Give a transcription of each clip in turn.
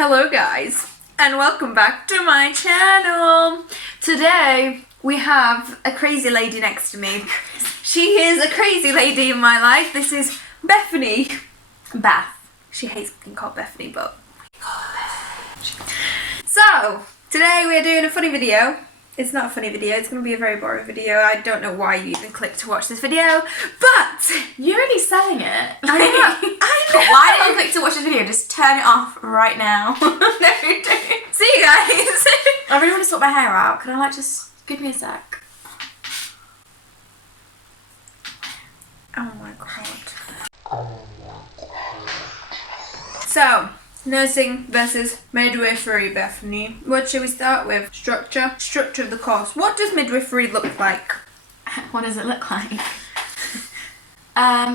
Hello guys, and welcome back to my channel. Today we have a crazy lady next to me. She is a crazy lady in my life. This is Bethany. Beth. She hates being called Bethany, but we call her Beth. So, today we are doing a funny video. It's not a funny video, it's going to be a very boring video. I don't know why you even clicked to watch this video, but... You're really selling it. I know. Why did you click to watch this video? Just turn it off right now. No, don't. See you guys. I really want to sort my hair out. Can I just give me a sec? Oh my god. So, nursing versus midwifery, Bethany. What should we start with? Structure? Structure of the course. What does midwifery look like? What does it look like?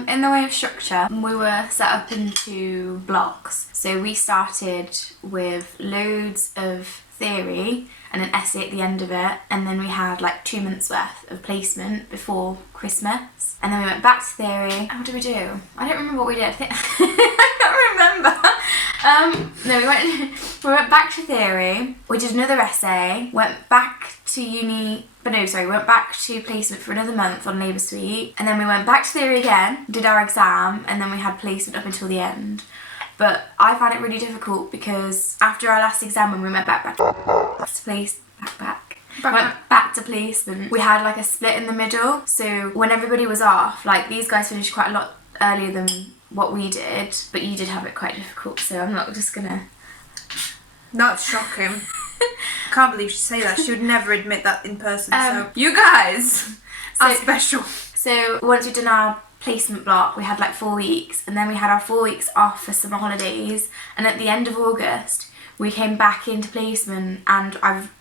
In the way of structure, we were set up into blocks. So we started with loads of theory and an essay at the end of it, and then we had like 2 months worth of placement before Christmas, and then we went back to theory. What did we do? I don't remember what we did. I don't remember. No, we went back to theory, we did another essay, went back to uni, went back to placement for another month on Labour Suite, and then we went back to theory again, did our exam, and then we had placement up until the end. But I found it really difficult because after our last exam, when we went back to placement, we had like a split in the middle. So when everybody was off, like these guys finished quite a lot earlier than what we did, but you did have it quite difficult, so I'm not just gonna... That's shocking. I can't believe she'd say that. She would never admit that in person, so... You guys are special. So once we'd done our placement block, we had like 4 weeks, and then we had our 4 weeks off for summer holidays, and at the end of August we came back into placement, and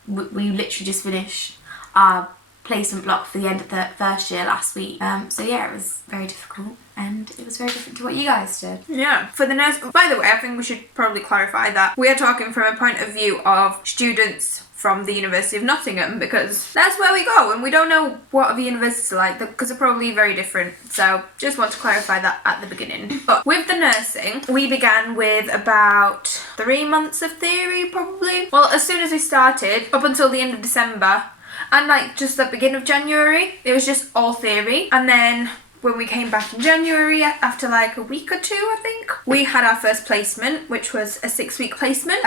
we literally just finished our placement block for the end of the first year last week. So yeah, it was very difficult, and it was very different to what you guys did. Yeah. For the nurse, by the way, I think we should probably clarify that we are talking from a point of view of students from the University of Nottingham, because that's where we go, and we don't know what other universities are like, because they're probably very different. So just want to clarify that at the beginning. But with the nursing, we began with about 3 months of theory, probably. Well, as soon as we started, up until the end of December, and like just the beginning of January, it was just all theory. And then when we came back in January, after like a week or two, I think, we had our first placement, which was a 6-week placement.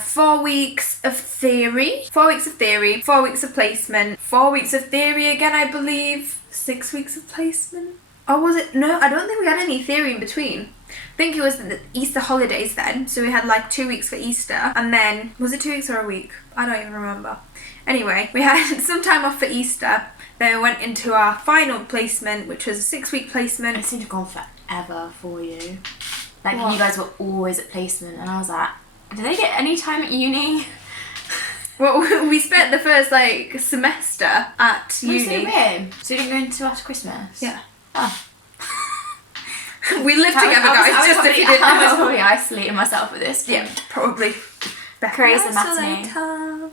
4 weeks of theory, 4 weeks of theory, 4 weeks of placement, 4 weeks of theory again, I believe, 6 weeks of placement. Or was it? No, I don't think we had any theory in between. I think it was the Easter holidays then, so we had like 2 weeks for Easter, and then, was it 2 weeks or a week? I don't even remember. Anyway, we had some time off for Easter, then we went into our final placement, which was a 6-week placement. It seemed to have gone forever for you. Like, what? You guys were always at placement, and I was like, did they get any time at uni? Well, we spent the first like semester at uni. So weird. So you didn't go into after Christmas? Yeah. Oh. We lived together, guys, just if you didn't know. I was probably isolating myself with this. Yeah, probably. Crazy matinee.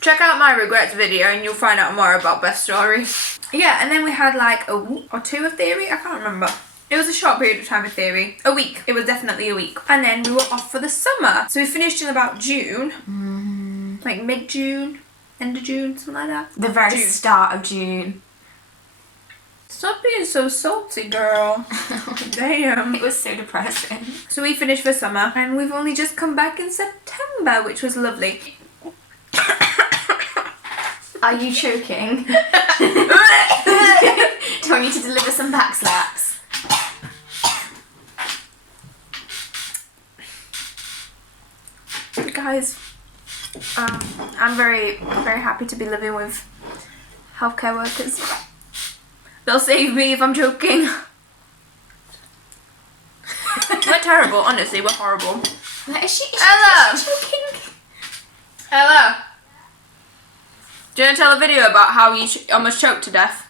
Check out my regrets video and you'll find out more about Beth's story. Yeah, and then we had like a week or 2 of theory, I can't remember. It was a short period of time of theory. A week. It was definitely a week. And then we were off for the summer. So we finished in about June. Like mid-June, end of June, something like that. The very start of June. Stop being so salty, girl. Damn. It was so depressing. So we finished for summer, and we've only just come back in September, which was lovely. Are you choking? Do I need to deliver some back slaps? Guys, I'm very, very happy to be living with healthcare workers. They'll save me if I'm joking. We're terrible, honestly, we're horrible. Is she Hello. choking? Hello. Do you want to tell a video about how you almost choked to death?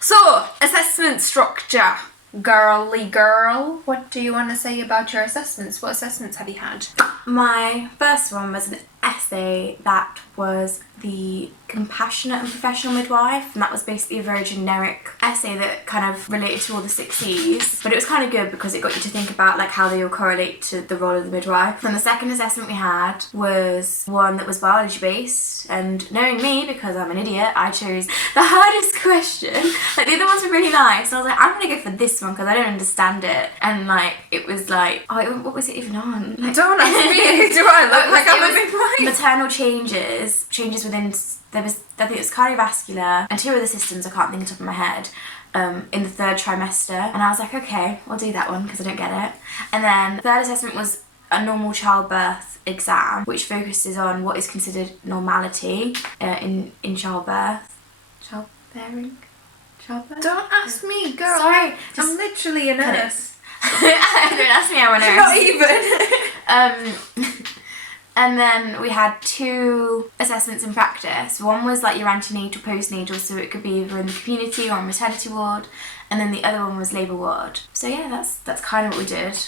So, assessment structure. Girly girl, what do you want to say about your assessments? What assessments have you had? My first one was essay that was the compassionate and professional midwife, and that was basically a very generic essay that kind of related to all the 6 C's, but it was kind of good because it got you to think about like how they all correlate to the role of the midwife. And the second assessment we had was one that was biology based, and knowing me, because I'm an idiot, I chose the hardest question. Like the other ones were really nice, so I was like, I'm gonna go for this one because I don't understand it. And like it was like, oh, what was it even on? Like, don't ask me. Do I look like I'm living right? Maternal changes within, there was, I think it was cardiovascular and 2 other systems I can't think of the top of my head, in the 3rd trimester, and I was like, okay, I'll do that one because I don't get it. And then the 3rd assessment was a normal childbirth exam, which focuses on what is considered normality in childbirth. Childbearing? Childbirth? Don't ask me, girl. Sorry, I'm literally a nurse. Don't ask me how a nurse. Not even. And then we had 2 assessments in practice. One was like your antenatal, postnatal, so it could be either in the community or in maternity ward, and then the other one was labour ward. So yeah, that's kind of what we did.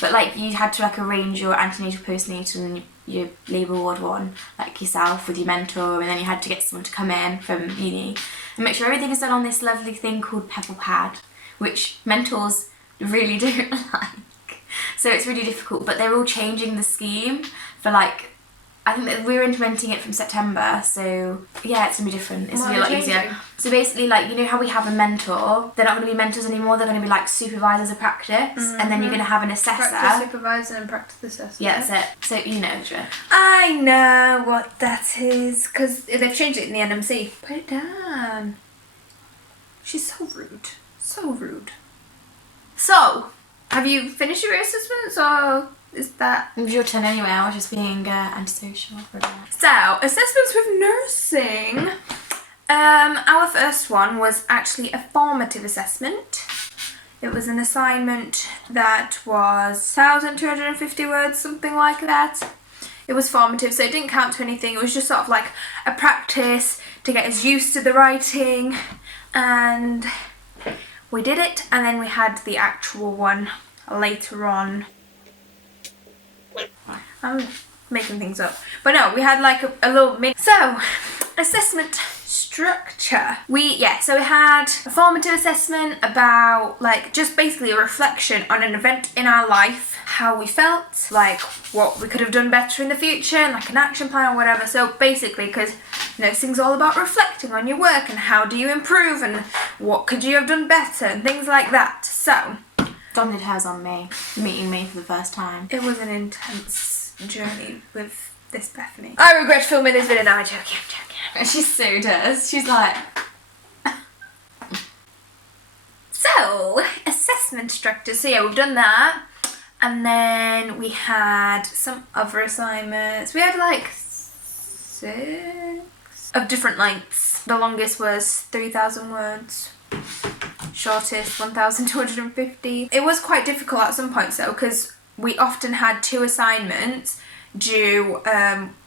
But like you had to like arrange your antenatal, postnatal, and your labour ward one, like yourself with your mentor, and then you had to get someone to come in from uni and make sure everything is done on this lovely thing called Pebble Pad, which mentors really don't like. So it's really difficult, but they're all changing the scheme for like, I think that we're implementing it from September, so yeah, it's gonna be different. It's gonna be a lot easier. So basically, like, you know how we have a mentor, they're not gonna be mentors anymore, they're gonna be like supervisors of practice, and then you're gonna have an assessor. Practice supervisor and practice assessor. Yeah, that's it. So you know, Dre. I know what that is, because they've changed it in the NMC. Put it down. She's so rude. So rude. So, have you finished your assessments, or is that... It was your turn anyway, I was just being antisocial for that. So, assessments with nursing. Our first one was actually a formative assessment. It was an assignment that was 1,250 words, something like that. It was formative, so it didn't count to anything. It was just sort of like a practice to get us used to the writing, and we did it, and then we had the actual one later on. I'm making things up. But no, we had like a little mini. So, assessment structure. So we had a formative assessment about like just basically a reflection on an event in our life, how we felt, like what we could have done better in the future, and like an action plan or whatever. So basically, because nursing's all about reflecting on your work and how do you improve and what could you have done better and things like that. So Dom did hers on me, meeting me for the first time. it was an intense journey with this Bethany. I regret filming this video now. I'm joking. She so does. She's like... So, assessment structure. So yeah, we've done that. And then we had some other assignments. We had like 6 of different lengths. The longest was 3,000 words. Shortest 1,250. It was quite difficult at some points though, because we often had 2 assignments due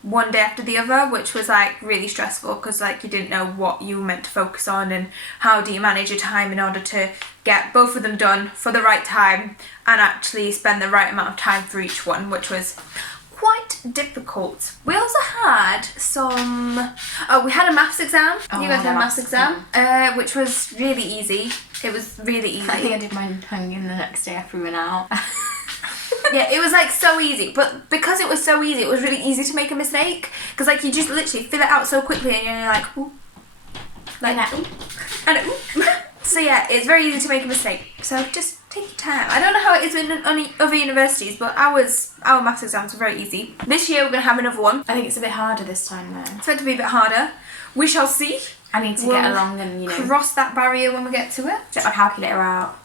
one day after the other, which was like really stressful because like you didn't know what you were meant to focus on and how do you manage your time in order to get both of them done for the right time and actually spend the right amount of time for each one, which was quite difficult. We also had we had a maths exam. You guys had a maths exam, which was really easy. It was really easy. I think I did mine hanging the next day after we went out. Yeah, it was like so easy, but because it was so easy, it was really easy to make a mistake, because like you just literally fill it out so quickly and you're like, ooh, like ooh, and ooh. So yeah, it's very easy to make a mistake, so just take your time. I don't know how it is in other universities, but our maths exams were very easy. This year we're going to have another one. I think it's a bit harder this time though. It's meant to be a bit harder. We shall see. I need to get along and, you know, cross that barrier when we get to it. Get my calculator out.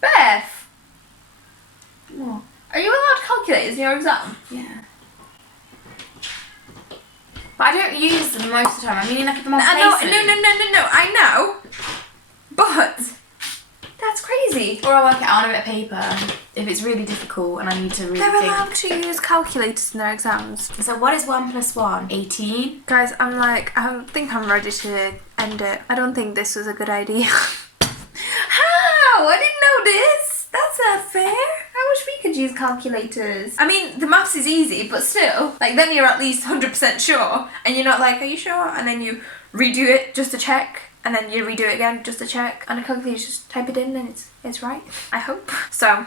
Beth! What? Are you allowed calculators in your exam? Yeah. But I don't use them most of the time. I mean, I put them on No, I know. But that's crazy. Or I work it out on a bit of paper if it's really difficult and I need to really They're think. allowed to use calculators in their exams. So what is 1 + 1? 18? Guys, I think I'm ready to end it. I don't think this was a good idea. How? I didn't know this. That's not fair. I wish we could use calculators. I mean, the maths is easy, but still, like, then you're at least 100% sure, and you're not like, are you sure? And then you redo it just to check, and then you redo it again just to check, and a calculator, just type it in and it's right, I hope. So,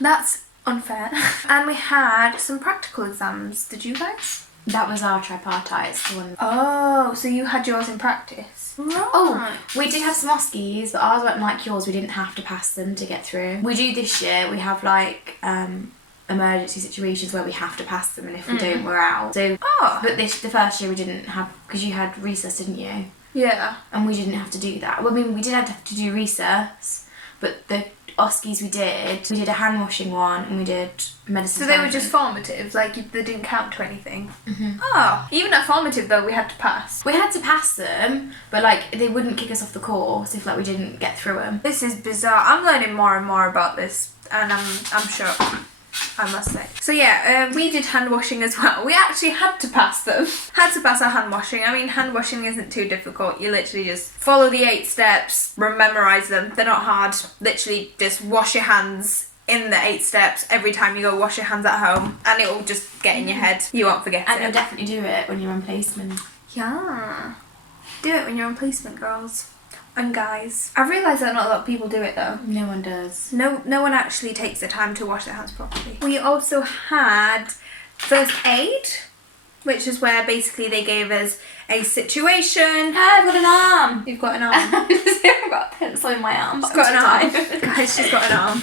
that's unfair. And we had some practical exams, did you guys? That was our tripartite, the one. Oh, so you had yours in practice? Right. Oh, we did have some OSCEs, but ours weren't like yours. We didn't have to pass them to get through. We do this year. We have like emergency situations where we have to pass them, and if we don't, we're out. So, but the first year we didn't have, because you had recess, didn't you? Yeah. And we didn't have to do that. Well, I mean, we did have to do recess, but the OSCEs we did a hand washing one, and we did medicine. So they were just formative, like they didn't count to anything. Oh, even at formative though, we had to pass. We had to pass them, but like they wouldn't kick us off the course if like we didn't get through them. This is bizarre. I'm learning more and more about this, and I'm shocked, I must say. So yeah, we did hand washing as well. We actually had to pass them. Had to pass our hand washing. I mean, hand washing isn't too difficult. You literally just follow the 8 steps, memorize them. They're not hard. Literally just wash your hands in the 8 steps every time you go wash your hands at home, and it will just get in your head. You won't forget And it. you'll definitely do it when you're on placement. Yeah. Do it when you're on placement, girls. And guys. I've realised that not a lot of people do it though. No one does. No one actually takes the time to wash their hands properly. We also had first aid, which is where basically they gave us a situation. I've got an arm. You've got an arm. I've got a pencil in my arm. She's got an arm. Guys, she's got an arm.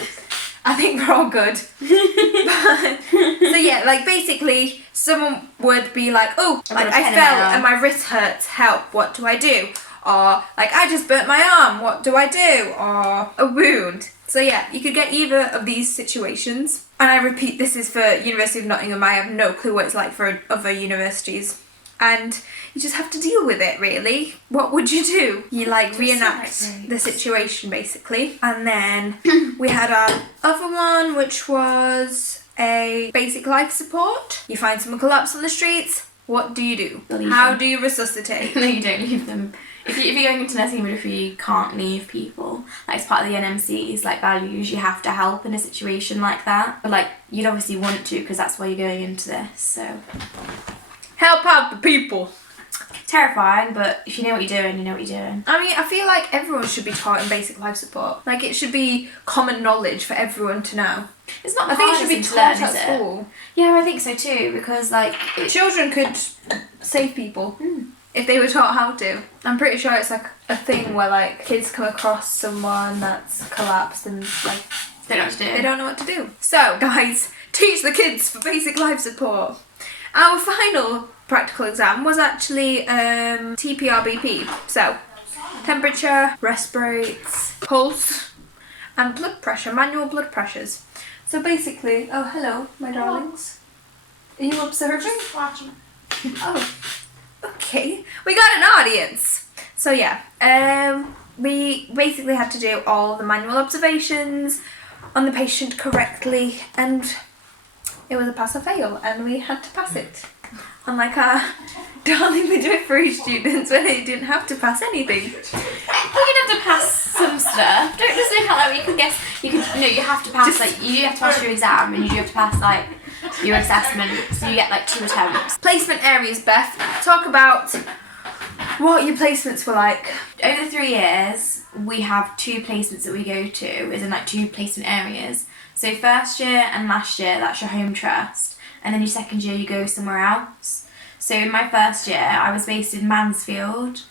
I think we're all good. So yeah, like basically someone would be like, oh, like I fell and my wrist hurts, help, what do I do? Or like, I just burnt my arm, what do I do? Or a wound. So yeah, you could get either of these situations. And I repeat, this is for University of Nottingham. I have no clue what it's like for other universities. And you just have to deal with it, really. What would you do? You like reenact the situation, basically. And then we had our other one, which was a basic life support. You find someone collapsed on the streets. What do you do? How do you resuscitate? No, you don't leave them. If you're going into nursing midwifery, you can't leave people. Like, it's part of the NMC's like values. You have to help in a situation like that. But like, you'd obviously want to, because that's why you're going into this. So help out the people. Terrifying, but if you know what you're doing, you know what you're doing. I mean, I feel like everyone should be taught in basic life support. Like, it should be common knowledge for everyone to know. It's not. I think it should be taught at school. Yeah, I think so too, because like children could save people if they were taught how to. I'm pretty sure it's like a thing where like kids come across someone that's collapsed and like they don't know what to do. They don't know what to do. So guys, teach the kids for basic life support. Our final practical exam was actually TPRBP. So temperature, respirates, pulse, and blood pressure, manual blood pressures. So basically, oh hello, my darlings. Are you observing? Watching. Oh, okay. We got an audience. So yeah, we basically had to do all the manual observations on the patient correctly, and it was a pass or fail, and we had to pass it. Unlike our darling midwifery students, where they didn't have to pass anything. You did have to pass some stuff. Don't just look at like you can guess. You can. No, you have to pass Just, like you do have to pass your exam, and you do have to pass like your assessment. So you get like 2 attempts. Placement areas, Beth. Talk about what your placements were like. Over the 3 years, we have 2 placements that we go to, as in like 2 placement areas. So first year and last year, that's your home trust, and then your second year you go somewhere else. So in my first year, I was based in Mansfield,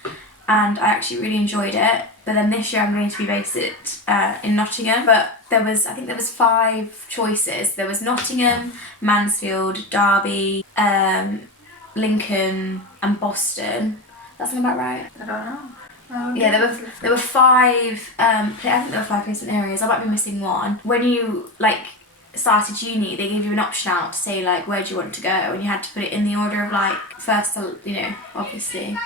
and I actually really enjoyed it. But then this year I'm going to be based in Nottingham. But I think there was 5 choices. There was Nottingham, Mansfield, Derby, Lincoln, and Boston. That sound about right? I don't know. Yeah, there were 5. I think there were 5 placement areas. I might be missing one. When you like started uni, they gave you an option out to say like where do you want to go, and you had to put it in the order of like first to, obviously.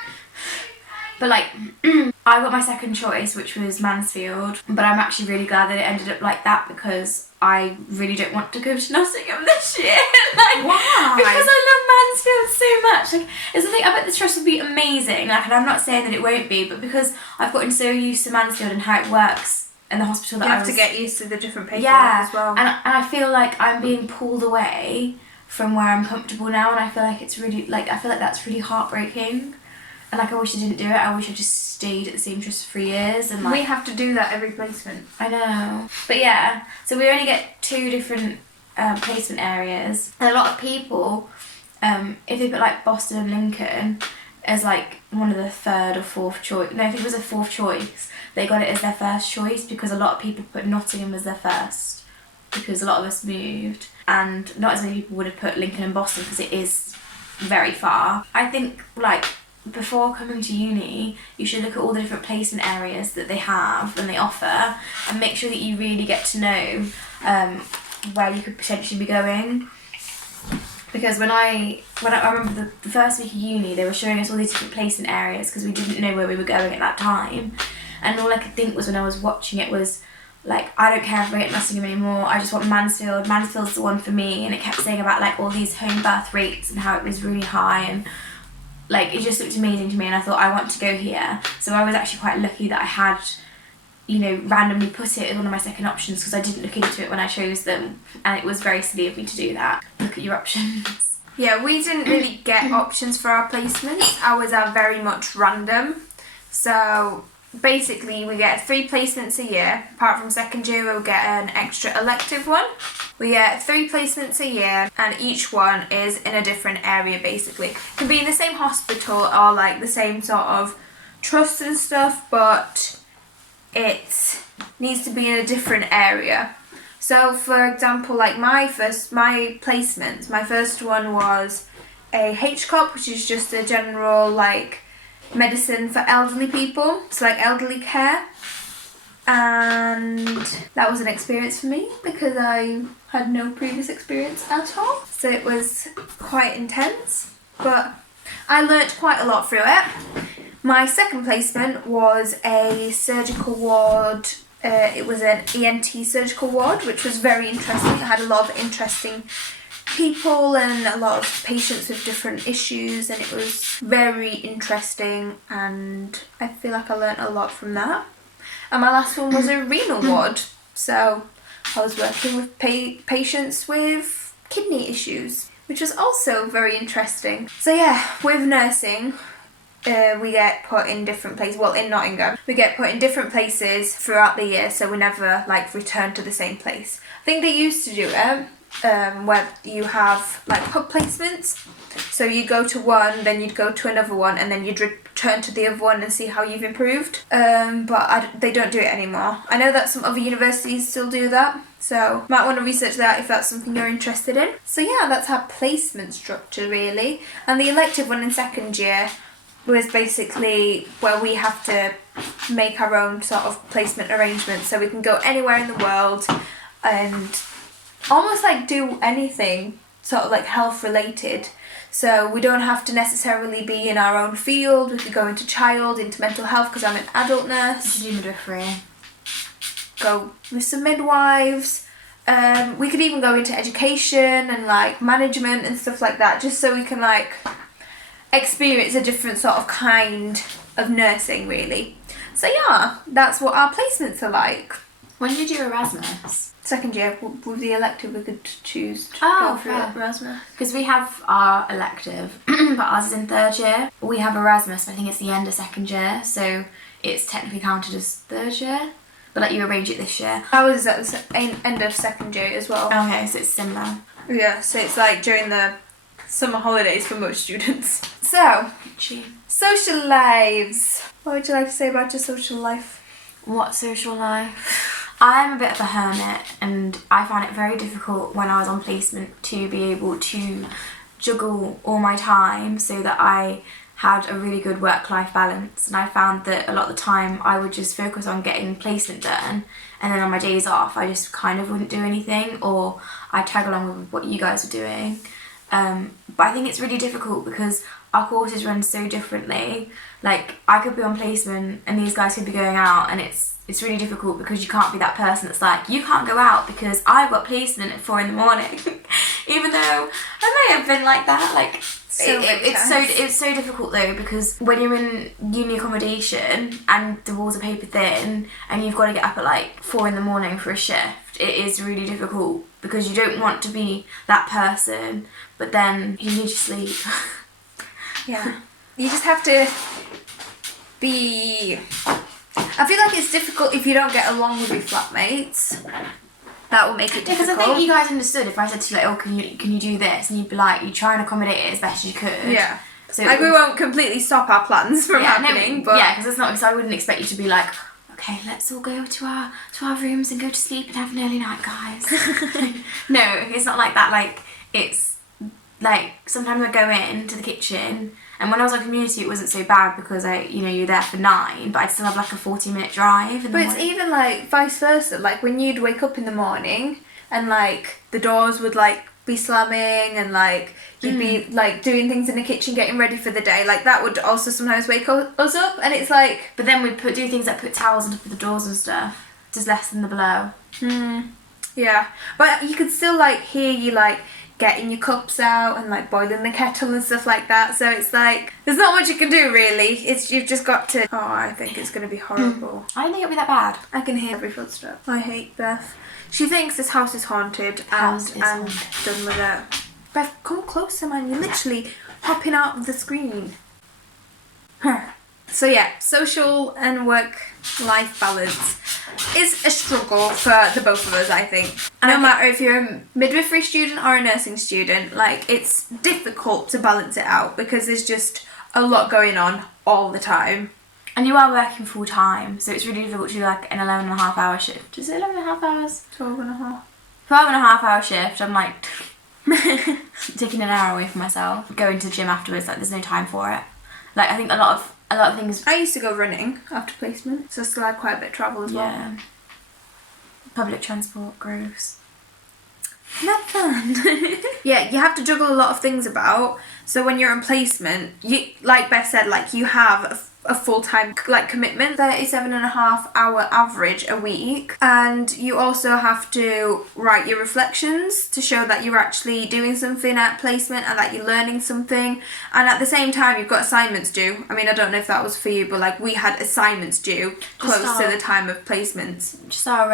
But like I got my second choice, which was Mansfield, but I'm actually really glad that it ended up like that, because I really don't want to go to Nottingham this year. Like, why? Because I love Mansfield so much. Like, it's the thing. I bet the trust would be amazing. Like, and I'm not saying that it won't be, but because I've gotten so used to Mansfield and how it works in the hospital that You I have was... to get used to the different paperwork Yeah, as well. and I feel like I'm being pulled away from where I'm comfortable now, and I feel like it's really, like, I feel like that's really heartbreaking. And, like, I wish I didn't do it. I wish I just stayed at the same trust for 3 years. And, like, we have to do that every placement. I know. But, yeah, so we only get 2 different placement areas. And a lot of people, if they put, like, Boston and Lincoln as, like, one of the 3rd or 4th choice... No, I think it was a 4th choice. They got it as their first choice because a lot of people put Nottingham as their first because a lot of us moved. And not as many people would have put Lincoln and Boston because it is very far. I think, like... before coming to uni, you should look at all the different placement areas that they have and they offer and make sure that you really get to know where you could potentially be going. Because when I remember the first week of uni, they were showing us all these different placement areas because we didn't know where we were going at that time. And all I could think was when I was watching it was, like, I don't care if I get Nottingham anymore, I just want Mansfield. Mansfield's the one for me. And it kept saying about, like, all these home birth rates and how it was really high, and like, it just looked amazing to me, and I thought, I want to go here. So I was actually quite lucky that I had, you know, randomly put it as one of my second options because I didn't look into it when I chose them, and it was very silly of me to do that. Look at your options. Yeah, we didn't really get options for our placements. Ours are very much random. So basically we get 3 placements a year. Apart from second year, we'll get an extra elective one. We get 3 placements a year, and each one is in a different area basically. It can be in the same hospital or like the same sort of trust and stuff, but it needs to be in a different area. So for example, like my placements, my first one was a HCOP, which is just a general like medicine for elderly people, so like elderly care. And that was an experience for me because I had no previous experience at all, so it was quite intense, but I learnt quite a lot through it. My second placement was a surgical ward. It was an ENT surgical ward, which was very interesting. It had a lot of interesting people and a lot of patients with different issues, and it was very interesting, and I feel like I learnt a lot from that. And my last one was a renal ward, so I was working with patients with kidney issues, which was also very interesting. So yeah, with nursing, we get put in different places. Well, in Nottingham, we get put in different places throughout the year, so we never like return to the same place. I think they used to do it where you have like hub placements, so you go to one, then you'd go to another one, and then you'd return to the other one and see how you've improved. But they don't do it anymore. I know that some other universities still do that, so might want to research that if that's something you're interested in. So yeah, that's our placement structure really. And the elective one in second year was basically where we have to make our own sort of placement arrangements, so we can go anywhere in the world and almost like do anything sort of like health related. So we don't have to necessarily be in our own field. We could go into child, into mental health because I'm an adult nurse. You should do midwifery. Go with some midwives. We could even go into education and like management and stuff like that, just so we can like experience a different sort of kind of nursing really. So yeah, that's what our placements are like. When did you do Erasmus? Second year, with the elective we could choose to Oh, go through fair. Erasmus. Because we have our elective, but ours is in third year. We have Erasmus, but I think it's the end of second year, so it's technically counted as third year. But like you arrange it this year. Ours is at the end of second year as well. Okay, so it's similar. Yeah, so it's like during the summer holidays for most students. So, social lives. What would you like to say about your social life? What social life? I'm a bit of a hermit, and I found it very difficult when I was on placement to be able to juggle all my time so that I had a really good work-life balance. And I found that a lot of the time I would just focus on getting placement done, and then on my days off I just kind of wouldn't do anything, or I'd tag along with what you guys were doing. But I think it's really difficult because our courses run so differently. Like, I could be on placement and these guys could be going out, and it's really difficult because you can't be that person that's like, you can't go out because I've got placement at 4 in the morning. Even though I may have been like that, like it's so difficult though, because when you're in uni accommodation and the walls are paper thin and you've got to get up at like 4 a.m. for a shift, it is really difficult because you don't want to be that person, but then you need to sleep. Yeah, you just have to be. I feel like it's difficult if you don't get along with your flatmates. That will make it difficult. Because I think you guys understood if I said to you, like, oh, can you do this? And you'd be like, you try and accommodate it as best as you could. Yeah. So like, we won't completely stop our plans from happening, but... Yeah, because it's not, because I wouldn't expect you to be like, okay, let's all go to our rooms and go to sleep and have an early night, guys. No, it's not like that. Like, it's, like, sometimes I go into the kitchen, and when I was on community, it wasn't so bad because you're there for 9, but I'd still have like a 40-minute drive. But it's even like vice versa. Like when you'd wake up in the morning and like the doors would like be slamming and like you'd be like doing things in the kitchen, getting ready for the day. Like that would also sometimes wake us up, and it's like. But then we'd do things like put towels on top of the doors and stuff, just lessen the blow. Yeah, but you could still like hear you like getting your cups out and like boiling the kettle and stuff like that, so it's like there's not much you can do really. You've just got to. Oh, I think it's going to be horrible. I don't think it'll be that bad. I can hear every footstep. I hate Beth. She thinks this house is haunted and done with it. Beth, come closer, man. You're literally popping out of the screen. So yeah, social and work-life balance is a struggle for the both of us, I think. No matter if you're a midwifery student or a nursing student, like it's difficult to balance it out because there's just a lot going on all the time. And you are working full time, so it's really difficult to do like an 11.5-hour shift. Is it 11.5 hours? 12.5. 12.5-hour shift. I'm like taking an hour away from myself. Going to the gym afterwards, like there's no time for it. Like I think a lot of things. I used to go running after placement, so I still had quite a bit of travel as well. Yeah. Public transport, gross. Not fun. Yeah, you have to juggle a lot of things about. So when you're in placement, you, like Beth said, like you have a full-time like commitment, 37.5-hour average a week, and you also have to write your reflections to show that you're actually doing something at placement and that you're learning something, and at the same time you've got assignments due. I mean, I don't know if that was for you, but like we had assignments due close to the time of placements. Just our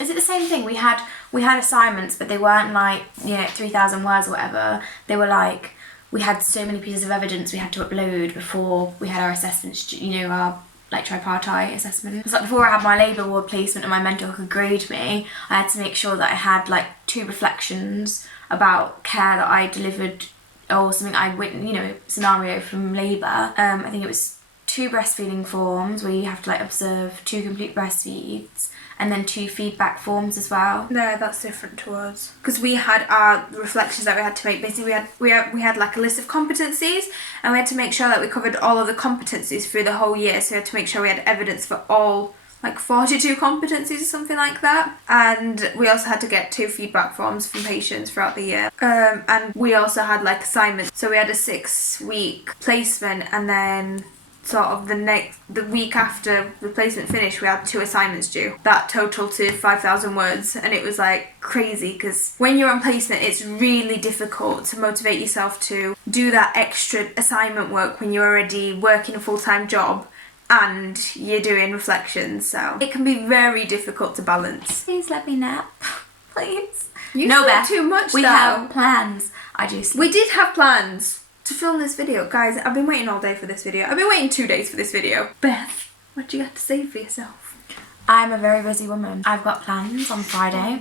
is it the same thing? We had assignments, but they weren't like 3,000 words or whatever. They were like, we had so many pieces of evidence we had to upload before we had our assessments, our like tripartite assessment. It's like before I had my labour ward placement and my mentor could grade me, I had to make sure that I had like 2 reflections about care that I delivered or something I witnessed, scenario from labour. I think it was 2 breastfeeding forms where you have to like observe 2 complete breastfeeds, and then 2 feedback forms as well. No, that's different to us. Because we had our reflections that we had to make. Basically, we had like a list of competencies, and we had to make sure that we covered all of the competencies through the whole year. So we had to make sure we had evidence for all, like 42 competencies or something like that. And we also had to get 2 feedback forms from patients throughout the year. And we also had like assignments. So we had a 6-week placement, and then sort of the week after the placement finished, we had 2 assignments due. That totaled to 5,000 words, and it was like crazy because when you're on placement, it's really difficult to motivate yourself to do that extra assignment work when you're already working a full-time job and you're doing reflections. So it can be very difficult to balance. Please let me nap, please. You know, Beth, too much. We have plans. I do. We did have plans to film this video. Guys, I've been waiting all day for this video. I've been waiting 2 days for this video. Beth, what do you have to say for yourself? I'm a very busy woman. I've got plans on Friday.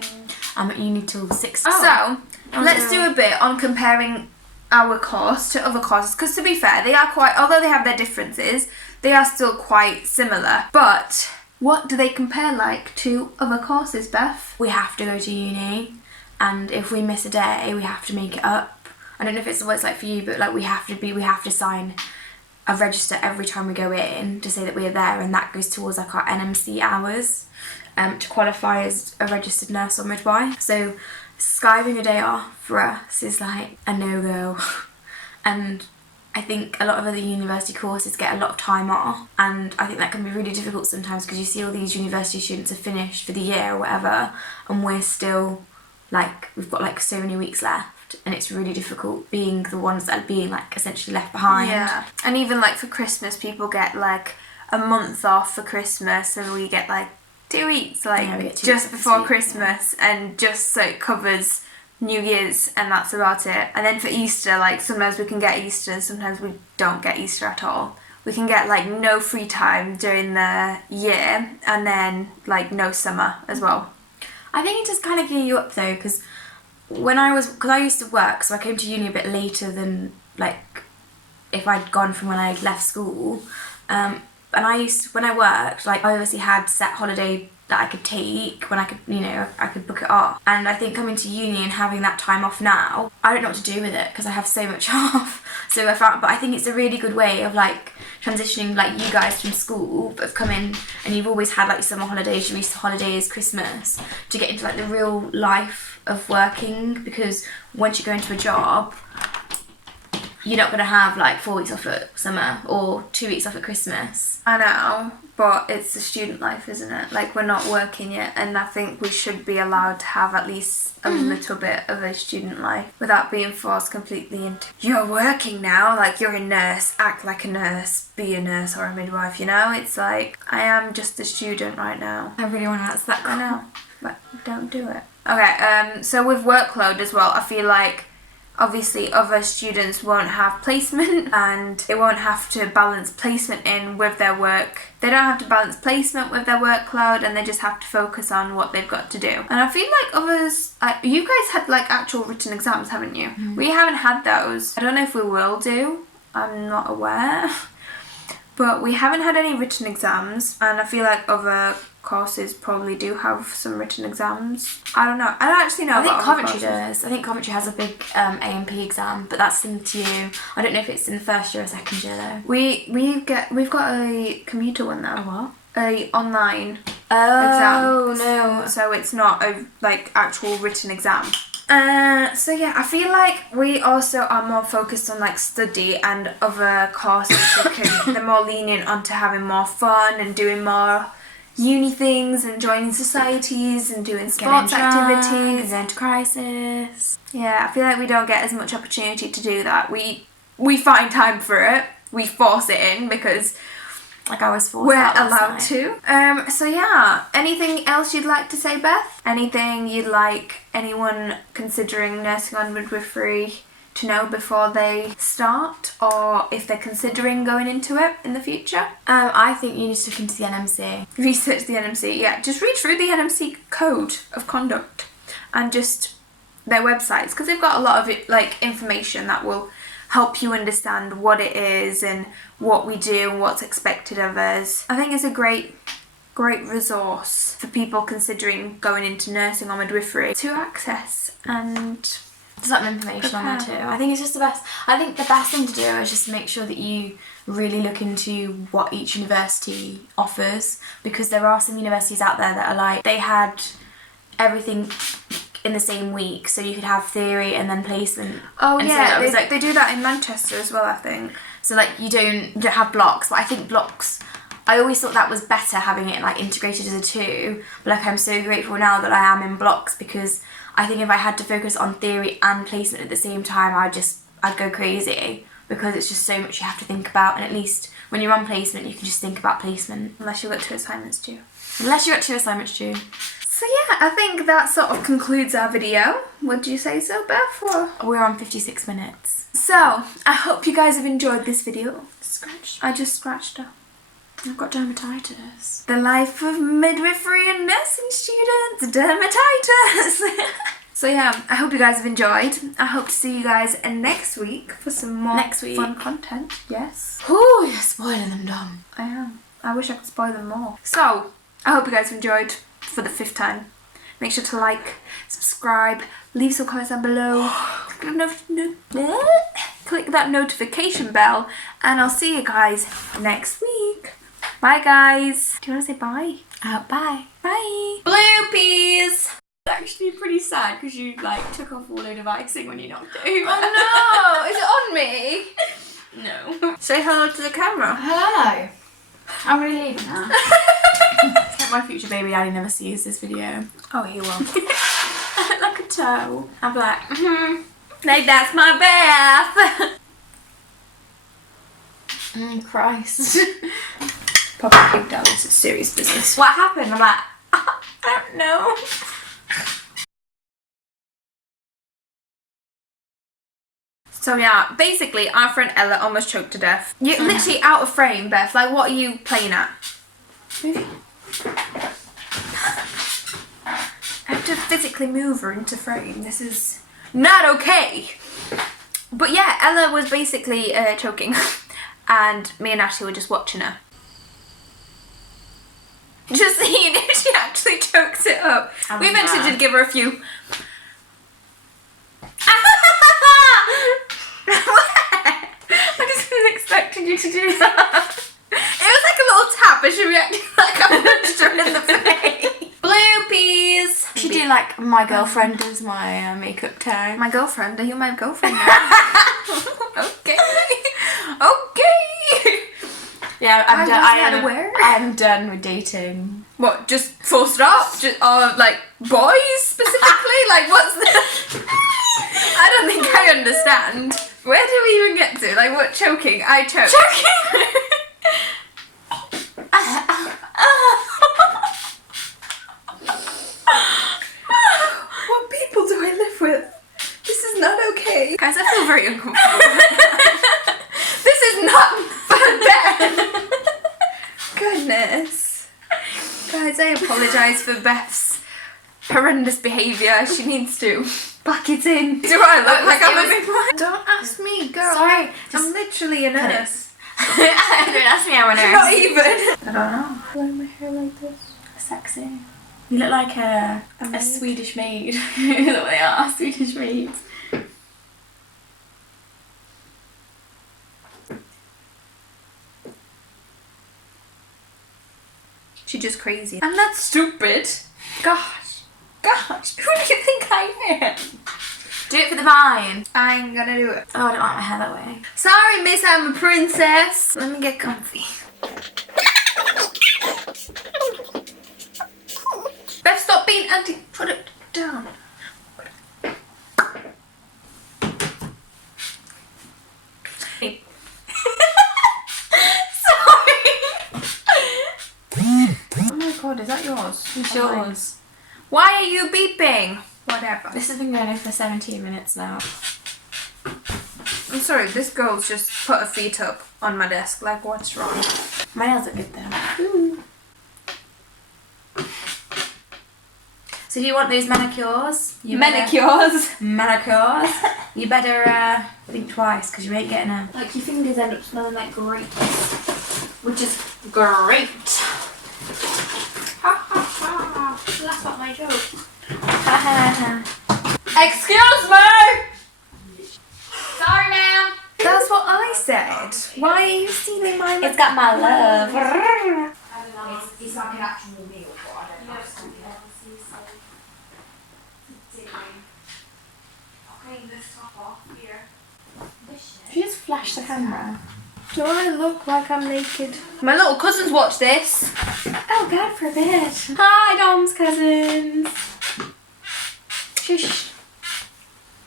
I'm at uni till 6. So, let's do a bit on comparing our course to other courses, because to be fair, they are quite, although they have their differences, they are still quite similar. But what do they compare like to other courses, Beth? We have to go to uni, and if we miss a day, we have to make it up. I don't know if it's what it's like for you, but like we have to sign a register every time we go in to say that we are there, and that goes towards like our NMC hours to qualify as a registered nurse or midwife. So skiving a day off for us is like a no-go. And I think a lot of other university courses get a lot of time off, and I think that can be really difficult sometimes because you see all these university students are finished for the year or whatever, and we're still like we've got like so many weeks left, and it's really difficult being the ones that are being like essentially left behind. Yeah, and even like for Christmas, people get like a month off for Christmas, and we get like 2 weeks, like Yeah, we get 2 just weeks before week, Christmas, and just so it covers New Year's, and that's about it. And then for Easter, like sometimes we can get Easter and sometimes we don't get Easter at all. We can get like no free time during the year, and then like no summer as well. I think it does kind of gear you up though, because I used to work, so I came to uni a bit later than like if I'd gone from when I left school. And when I worked, like I obviously had set holiday that I could take when I could, I could book it off. And I think coming to uni and having that time off now, I don't know what to do with it because I have so much off. So but I think it's a really good way of like transitioning, like you guys from school but have come in and you've always had like summer holidays, your Easter holidays, Christmas, to get into like the real life of working, because once you go into a job, you're not going to have like 4 weeks off at summer or 2 weeks off at Christmas. I know, but it's the student life, isn't it? Like we're not working yet, and I think we should be allowed to have at least a little bit of a student life without being forced completely into, you're working now, like you're a nurse, act like a nurse, be a nurse or a midwife, It's like, I am just a student right now. I really want to answer that. I know, but don't do it. Okay, so with workload as well, I feel like obviously other students won't have placement and they won't have to balance placement in with their work. They don't have to balance placement with their workload, and they just have to focus on what they've got to do. And I feel like others, you guys had like actual written exams, haven't you? We haven't had those. I don't know if we will do. I'm not aware. But we haven't had any written exams, and I feel like other courses probably do have some written exams. I don't know. I don't actually know. I think about Coventry other courses. does. I think Coventry has a big A&P exam, but that's similar to you. I don't know if it's in the first year or second year though. We've got a commuter one now. A what? A online Oh exam. no. So it's not a like actual written exam. So yeah, I feel like we also are more focused on like study, and other courses they're more lenient onto having more fun and doing more uni things and joining societies and doing sports activities. Going to crisis. Yeah, I feel like we don't get as much opportunity to do that. We find time for it. We force it in because like I was forced we're out last allowed night. to. So yeah, anything else you'd like to say, Beth? Anything you'd like anyone considering nursing on midwifery to know before they start, or if they're considering going into it in the future? I think you need to look into the NMC. Research the NMC, yeah. Just read through the NMC code of conduct and just their websites, because they've got a lot of it, like information that will help you understand what it is and what we do and what's expected of us. I think it's a great resource for people considering going into nursing or midwifery to access and There's a lot of information on there too. I think it's just the best. I think the best thing to do is just make sure that you really look into what each university offers, because there are some universities out there that are like, they had everything in the same week, so you could have theory and then placement. Oh and yeah, so they do that in Manchester as well, I think. So like you don't have blocks, but I think blocks, I always thought that was better having it like integrated as a two, but like I'm so grateful now that I am in blocks, because I think if I had to focus on theory and placement at the same time, I'd go crazy, because it's just so much you have to think about, and at least when you're on placement you can just think about placement. Unless you've got 2 assignments due. Unless you've got 2 assignments due. So yeah, I think that sort of concludes our video. Would you say so, Beth? Or? We're on 56 minutes. So, I hope you guys have enjoyed this video. I just scratched her. I've got dermatitis. The life of midwifery and nursing students, dermatitis. So yeah, I hope you guys have enjoyed. I hope to see you guys next week for some more fun content. Yes. Ooh, you're spoiling them, Dom. I am. I wish I could spoil them more. So, I hope you guys have enjoyed for the 5th time. Make sure to like, subscribe, leave some comments down below. Click that notification bell, and I'll see you guys next week. Bye guys. Do you want to say bye? Bye. Bye. Bloopies. It's actually pretty sad because you like took off a load of icing when you knocked it over. Oh no, is it on me? No. Say hello to the camera. Hello. I'm really leaving now. My future baby daddy never sees this video. Oh, he will. I look like a toe. I'm like, Like, that's my Beth. Christ. Papa kicked out. This is serious business. What happened? I'm like, I don't know. So yeah, basically our friend Ella almost choked to death. You're literally out of frame, Beth. Like, what are you playing at? Movie. I have to physically move her into frame. This is not okay. But yeah, Ella was basically choking and me and Ashley were just watching her. Just seeing if she actually chokes it up. We eventually did give her a few. I just didn't expect you to do that. It was like a little tap and she reacted like I punched her in the face. Bloopies. You should do like my girlfriend as my makeup tag. My girlfriend? Are you my girlfriend now? Okay. Okay. Yeah, I wasn't aware. I'm done with dating. What, just full stop? Just, like, boys specifically? Like, what's the... I don't think I understand. Where do we even get to? Like, what, choking? I choke. Choking? What people do I live with? This is not okay. Guys, I feel very uncomfortable. This is not for Beth. Goodness. Guys, I apologise for Beth's horrendous behaviour. She needs to back it in. Do I look like I'm a big one? Don't ask me, girl. Sorry, I'm literally a nurse. Don't ask me how I know. Not even. I don't know. Why my hair like this? Sexy. You look like a Swedish maid. You know what they are, Swedish maids. She's just crazy. I'm not stupid. Gosh. Who do you think I am? Do it for the vine. I'm gonna do it. Oh, I don't like my hair that way. Sorry, miss, I'm a princess. Let me get comfy. Beth, stop being anti. Put it down. Oh my god, is that yours? It's yours. Why are you beeping? Whatever. This has been going on for 17 minutes now. I'm sorry, this girl's just put her feet up on my desk. Like, what's wrong? My nails are good though. Ooh. So if you want those manicures, Manicures? you better think twice because you ain't getting them. Like, your fingers end up smelling like grapes. Which is great. Ha ha ha. That's not my joke. Excuse me! Sorry, ma'am. That's what I said. Why are you stealing my... It's got my love. It's like an actual meal, but I don't know. Okay, this top off here. If you just flash the camera. Do I look like I'm naked? My little cousins watch this. Oh, God forbid. Hi, Dom's cousins. Shush.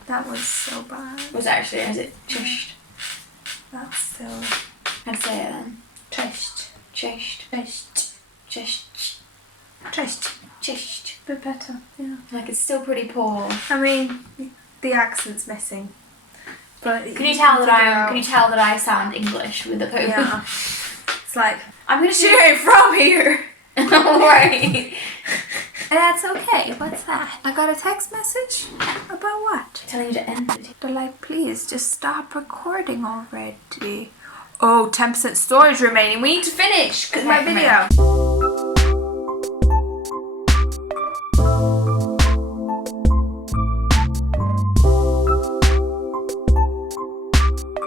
That was so bad. Was it actually? Is it shushed? That's so... I'd say it then. Trust. Chushed. Trust. Chushed. Trust. Chushed. Bit better, yeah. Like, it's still pretty poor. I mean, the accent's missing. But Can you tell that I sound English with the poop? Yeah. It's like, I'm gonna she ain't from here. Right. And that's okay. What's that? I got a text message? About what? Telling you to end it. They're like, please just stop recording already. Oh, 10% storage remaining. We need to finish because my Okay, video.